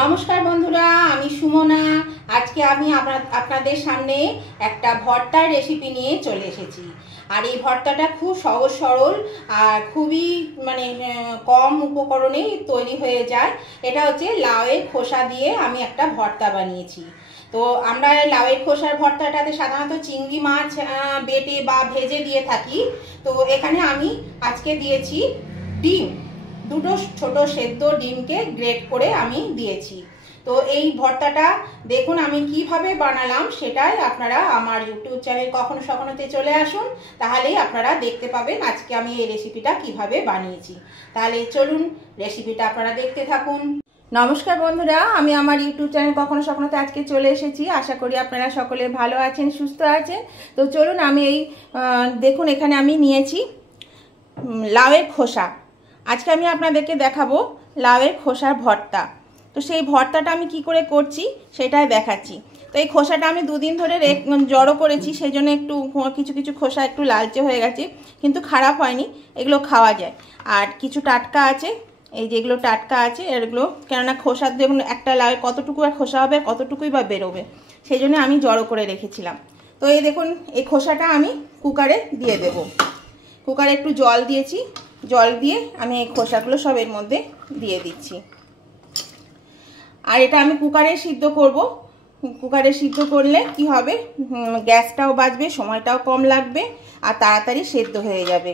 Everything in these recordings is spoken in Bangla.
नमस्कार बंधुरा आमी सुमना आज के आमी आपनादेर सामने एकटा भर्तार रेसिपि निये चले एसेछि। और ये भर्ताटा खूब सहज सरल और खूबी माने कम उपकरणे तैरी हये जाय। एटा हच्छे लाउएर खोसा दिए आमी एकटा भर्ता बानिয়েছি। तो आमरा लाउएर खोसार भर्ताटाते साधारणत चिंगड़ी माछ बेटे बा भेजे दिए थाकी। तो एखाने आमी आजके दिएछि डिम, দুটো ছোট সেদ্ধ ডিমকে গ্রেট করে আমি দিয়েছি। তো এই ভর্তাটা দেখুন আমি কিভাবে বানালাম সেটাই আপনারা আমার ইউটিউব চ্যানেল কখনো সখনোতে চলে আসুন, তাহলেই আপনারা দেখতে পাবেন আজকে আমি এই রেসিপিটা কিভাবে বানিয়েছি। তাহলে চলুন রেসিপিটা আপনারা দেখতে থাকুন। নমস্কার বন্ধুরা, আমি আমার ইউটিউব চ্যানেল কখনো সখনোতে আজকে চলে এসেছি। আশা করি আপনারা সকলে ভালো আছেন, সুস্থ আছেন। তো চলুন আমি এই দেখুন এখানে আমি নিয়েছি লাউয়ের খোসা। आज के आपनादेरके देखाबो लाउएर खोसार भर्ता। तो सेई भर्ताटा आमी कि करे करछि सेटाई देखाच्छि। तो এই খোসাটা আমি দুদিন ধরে জড়ো করেছি, সেই জন্য একটু কিছু কিছু খোসা একটু লালচে হয়ে গেছে, কিন্তু খারাপ হয়নি, এগুলো খাওয়া যায়। আর কিছু টাটকা আছে, এই যেগুলো টাটকা আছে এগুলো, কেননা খোসা দেখুন একটা লাউয়ের কতটুকু আর খোসা হবে, কতটুকুই বা বেরোবে, সেই জন্য আমি জড়ো করে রেখেছিলাম। তো এই দেখুন এই খোসাটা আমি কুকারে দিয়ে দেব। কুকারে একটু জল দিয়েছি, জল দিয়ে আমি এই খোসাগুলো সব এর মধ্যে দিয়ে দিচ্ছি। আর এটা আমি কুকারে সিদ্ধ করব। কুকারে সিদ্ধ করলে কি হবে, গ্যাসটাও বাঁচবে, সময়টাও কম লাগবে আর তাড়াতাড়ি সিদ্ধ হয়ে যাবে।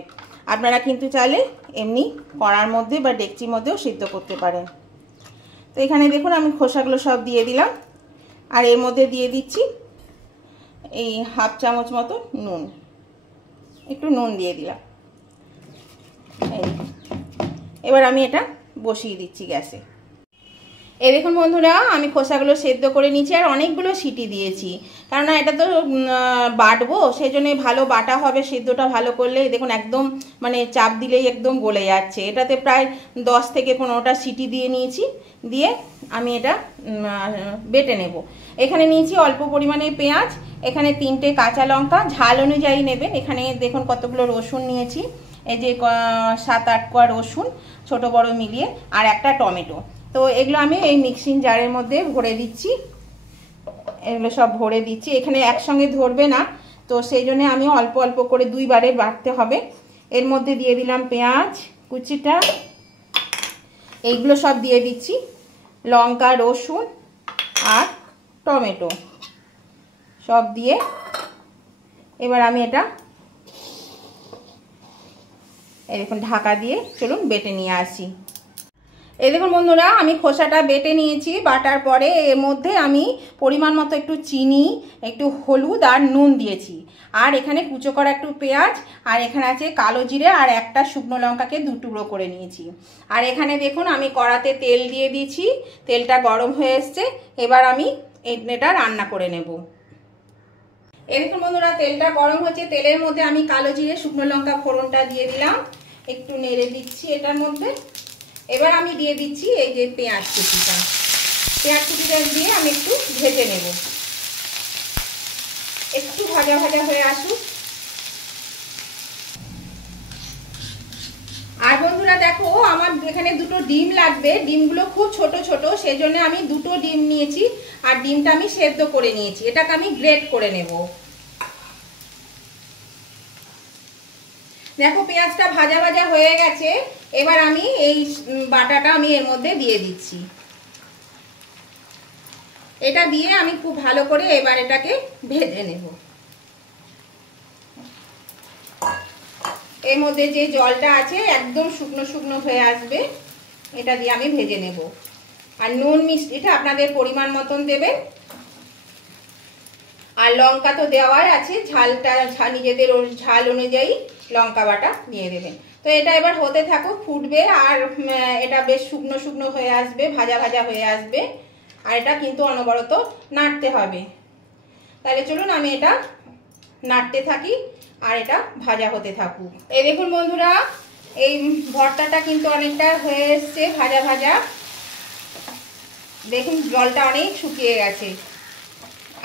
আপনারা কিন্তু চাইলে এমনি কড়ার মধ্যে বা ডেকচির মধ্যেও সিদ্ধ করতে পারেন। তো এখানে দেখুন আমি খোসাগুলো সব দিয়ে দিলাম। আর এর মধ্যে দিয়ে দিচ্ছি এই হাফ চামচ মতো নুন, একটু নুন দিয়ে দিলাম। এবার আমি এটা বসিয়ে দিচ্ছি গ্যাসে। এই দেখুন বন্ধুরা আমি খোসাগুলো সেদ্ধ করে নিয়েছি আর অনেকগুলো সিটি দিয়েছি, কারণ এটা তো বাটবো, সেই জন্য ভালো বাটা হবে। সেদ্ধটা ভালো করলে দেখুন একদম মানে চাপ দিলেই একদম গলে যাচ্ছে। এটাতে প্রায় 10 থেকে 15টা সিটি দিয়ে নিয়েছি, দিয়ে আমি এটা বেটে নেব। এখানে নিয়েছি অল্প পরিমাণে পেঁয়াজ, এখানে 3টে কাঁচা লঙ্কা, ঝাল অনুযায়ী নেবেন। এখানে দেখুন কতগুলো রসুন নিয়েছি, এই যে 7-8 কোয়া রসুন ছোট বড় মিলিয়ে, আর একটা টমেটো। তো এগুলো আমি এই মিক্সিং জারের মধ্যে ভরে দিচ্ছি। এগুলো সব ভরে দিচ্ছি, এখানে একসঙ্গে ধরবে না, তো সেই জন্য আমি অল্প অল্প করে 2 বারে বাটতে হবে। এর মধ্যে দিয়ে দিলাম পেঁয়াজ কুচিটা, এইগুলো সব দিয়ে দিচ্ছি, লঙ্কা রসুন আর টমেটো সব দিয়ে এবার আমি এটা এই দেখুন ঢাকা দিয়ে চলুন বেটে নিয়ে আসি। এই দেখুন বন্ধুরা আমি খোসাটা বেটে নিয়েছি। বাটার পরে এর মধ্যে আমি পরিমাণ মতো একটু চিনি, একটু হলুদ আর নুন দিয়েছি। আর এখানে কুচো করা একটু পেঁয়াজ, আর এখানে আছে কালো জিরে আর একটা শুকনো লঙ্কাকে 2 টুকরো করে নিয়েছি। আর এখানে দেখুন আমি কড়াতে তেল দিয়ে দিয়েছি, তেলটা গরম হয়ে এসছে। এবার আমি এটা রান্না করে নেব। এই দেখুন বন্ধুরা তেলটা গরম হচ্ছে, তেলের মধ্যে আমি কালো জিরে শুকনো লঙ্কা ফোড়নটা দিয়ে দিলাম, একটু নেড়ে দিচ্ছি এটার মধ্যে। এবার আমি দিয়ে দিচ্ছি এই যে পেঁয়াজ কুচিটা, পেঁয়াজ কুচিটা দিয়ে আমি একটু ভেজে নেব, একটু ভাজা ভাজা হয়ে আসুক। আর বন্ধুরা দেখো আমার এখানে 2টো ডিম লাগবে, ডিমগুলো খুব ছোট ছোট, সেই জন্য আমি 2টো ডিম নিয়েছি। আর ডিমটা আমি সেদ্ধ করে নিয়েছি, এটাকে আমি গ্রেট করে নেব। দেখো পেঁয়াজটা ভাজা ভাজা হয়ে গেছে। এবার আমি এই বাটাটা আমি এর মধ্যে দিয়ে দিচ্ছি। এটা দিয়ে আমি খুব ভালো করে এবার এটাকে ভেজে নেব। এর মধ্যে যে জলটা আছে একদম শুকনো শুকনো হয়ে আসবে, এটা দিয়ে আমি ভেজে নেব। আর নুন মিষ্টিটা আপনাদের পরিমাণ মতন দেবেন। আর লঙ্কা তো দেওয়াই আছে, ঝালটা নিজেদের ঝাল অনুযায়ী লঙ্কা বাটা দিয়ে দেবেন। তো এটা এবার হতে থাকুক, ফুটবে আর এটা বেশ শুকনো শুকনো হয়ে আসবে, ভাজা ভাজা হয়ে আসবে। আর এটা কিন্তু অনবরত নাড়তে হবে। তাহলে চলুন আমি এটা নাড়তে থাকি আর এটা ভাজা হতে থাকুক। এই দেখুন বন্ধুরা এই ভর্তাটা কিন্তু অনেকটা হয়ে এসছে ভাজা ভাজা। দেখুন জলটা অনেক শুকিয়ে গেছে,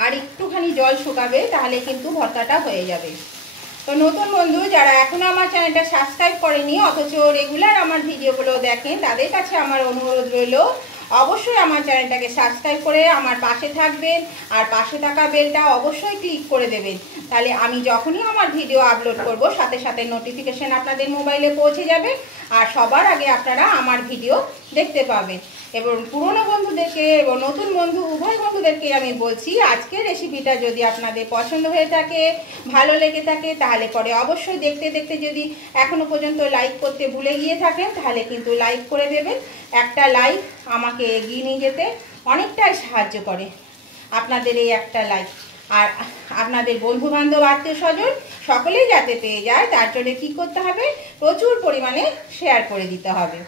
আর একটুখানি জল শুকাবে, তাহলে কিন্তু ভর্তাটা হয়ে যাবে। তো নতুন বন্ধু যারা এখনো আমার চ্যানেলটা সাবস্ক্রাইব করেনি অথচ রেগুলার আমার ভিডিওগুলো দেখেন, তাদের কাছে আমার অনুরোধ রইল অবশ্যই আমার চ্যানেলটাকে সাবস্ক্রাইব করে আমার পাশে থাকবেন, আর পাশে থাকা বেলটা অবশ্যই ক্লিক করে দেবেন। তাহলে আমি যখনই আমার ভিডিও আপলোড করব সাথে সাথে নোটিফিকেশন আপনাদের মোবাইলে পৌঁছে যাবে, আর সবার আগে আপনারা আমার ভিডিও দেখতে পাবেন। এবং পুরনো বন্ধুদেরকে এবং নতুন বন্ধু উভয় বন্ধুদেরকে আমি বলছি, আজকের রেসিপিটা যদি আপনাদের পছন্দ হয়ে থাকে, ভালো লেগে থাকে, তাহলে পরে অবশ্যই দেখতে দেখতে যদি এখনও পর্যন্ত লাইক করতে ভুলে গিয়ে থাকেন তাহলে কিন্তু লাইক করে দেবেন। একটা লাইক আমাকে এগিয়ে নিয়ে যেতে অনেকটাই সাহায্য করে, আপনাদের এই একটা লাইক। আর আপনাদের বন্ধুবান্ধব আত্মীয় স্বজন সকলেই যাতে পেয়ে যায় তার জন্য কী করতে হবে, প্রচুর পরিমাণে শেয়ার করে দিতে হবে।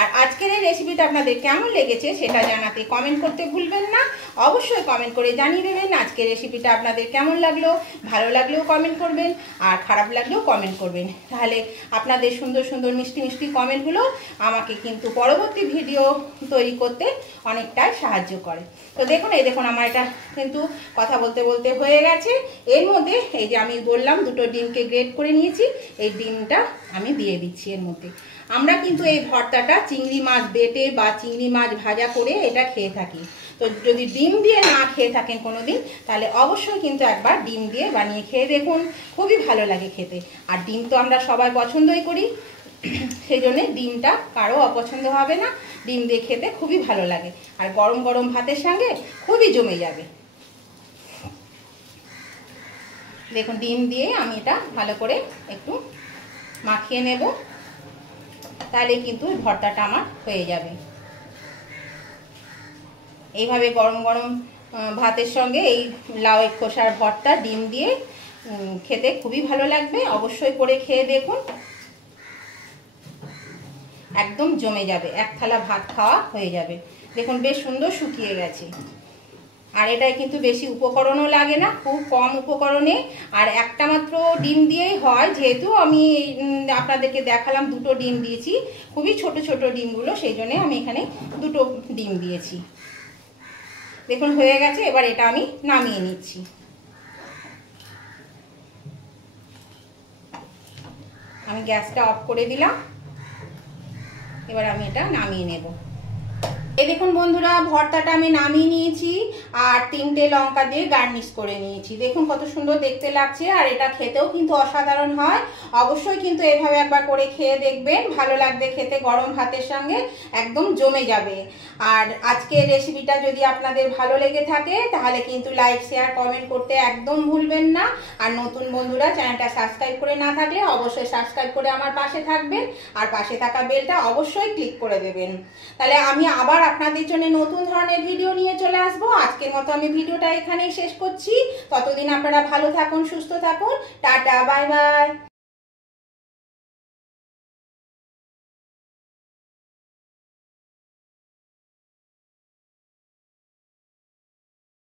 আর আজকের এই রেসিপিটা আপনাদের কেমন লেগেছে সেটা জানাতে কমেন্ট করতে ভুলবেন না। অবশ্যই কমেন্ট করে জানিয়ে দেবেন আজকের রেসিপিটা আপনাদের কেমন লাগলো। ভালো লাগলেও কমেন্ট করবেন, আর খারাপ লাগলেও কমেন্ট করবেন। তাহলে আপনাদের সুন্দর সুন্দর মিষ্টি মিষ্টি কমেন্টগুলো আমাকে কিন্তু পরবর্তী ভিডিও তৈরি করতে অনেকটাই সাহায্য করে। তো দেখুন, এই দেখুন আমার এটা কিন্তু কথা বলতে বলতে হয়ে গেছে। এর মধ্যে এই যে আমি বললাম দুটো ডিমকে গ্রেট করে নিয়েছি, এই ডিমটা আমি দিয়ে দিচ্ছি এর মধ্যে। আমরা কিন্তু এই ভর্তাটা চিংড়ি মাছ বেটে বা চিংড়ি মাছ ভাজা করে এটা খেয়ে থাকি। তো যদি ডিম দিয়ে না খেয়ে থাকেন কোনো দিন, তাহলে অবশ্যই কিন্তু একবার ডিম দিয়ে বানিয়ে খেয়ে দেখুন, খুবই ভালো লাগে খেতে। আর ডিম তো আমরা সবাই পছন্দই করি, সেই জন্যে ডিমটা কারো অপছন্দ হবে না। ডিম দিয়ে খেতে খুবই ভালো লাগে, আর গরম গরম ভাতের সঙ্গে খুবই জমে যাবে। দেখুন, ডিম দিয়ে আমি এটা ভালো করে একটু মাখিয়ে নেব, তাহলে কিন্তু ভর্তাটা আমার হয়ে যাবে। এইভাবে গরম গরম ভাতের সঙ্গে এই লাউয়ের খোসার ভর্তা ডিম দিয়ে খেতে খুবই ভালো লাগবে। অবশ্যই করে খেয়ে দেখুন, একদম জমে যাবে, এক থালা ভাত খাওয়া হয়ে যাবে। দেখুন বেশ সুন্দর শুকিয়ে গেছে। আর এটাই কিন্তু বেশি উপকরণও লাগে না, খুব কম উপকরণে, আর একটা মাত্র ডিম দিয়েই হয়। যেহেতু আমি আপনাদেরকে দেখালাম দুটো ডিম দিয়েছি, খুবই ছোট ছোট ডিমগুলো, সেই জন্যে আমি এখানে দুটো ডিম দিয়েছি। দেখুন হয়ে গেছে, এবার এটা আমি নামিয়ে নিচ্ছি। আমি গ্যাসটা অফ করে দিলাম, এবার আমি এটা নামিয়ে নেব। এই দেখুন বন্ধুরা, ভর্তাটা আমি নামিয়ে নিয়েছি আর 3টে লঙ্কা দিয়ে গার্নিশ করে নিয়েছি। দেখুন কত সুন্দর দেখতে লাগছে, আর এটা খেতেও কিন্তু অসাধারণ হয়। অবশ্যই কিন্তু এভাবে একবার করে খেয়ে দেখবেন, ভালো লাগবে খেতে, গরম ভাতের সঙ্গে একদম জমে যাবে। আর আজকের রেসিপিটা যদি আপনাদের ভালো লেগে থাকে তাহলে কিন্তু লাইক শেয়ার কমেন্ট করতে একদম ভুলবেন না। আর নতুন বন্ধুরা চ্যানেলটা সাবস্ক্রাইব করে না থাকলে অবশ্যই সাবস্ক্রাইব করে আমার পাশে থাকবেন, আর পাশে থাকা বেলটা অবশ্যই ক্লিক করে দেবেন। তাহলে আমি আবার আপনাদের জন্য নতুন ধরনের ভিডিও নিয়ে চলে আসবো। আজকের মতো আমি ভিডিওটা এখানেই শেষ করছি। ততদিন আপনারা ভালো থাকুন, সুস্থ থাকুন। Tata, bye bye.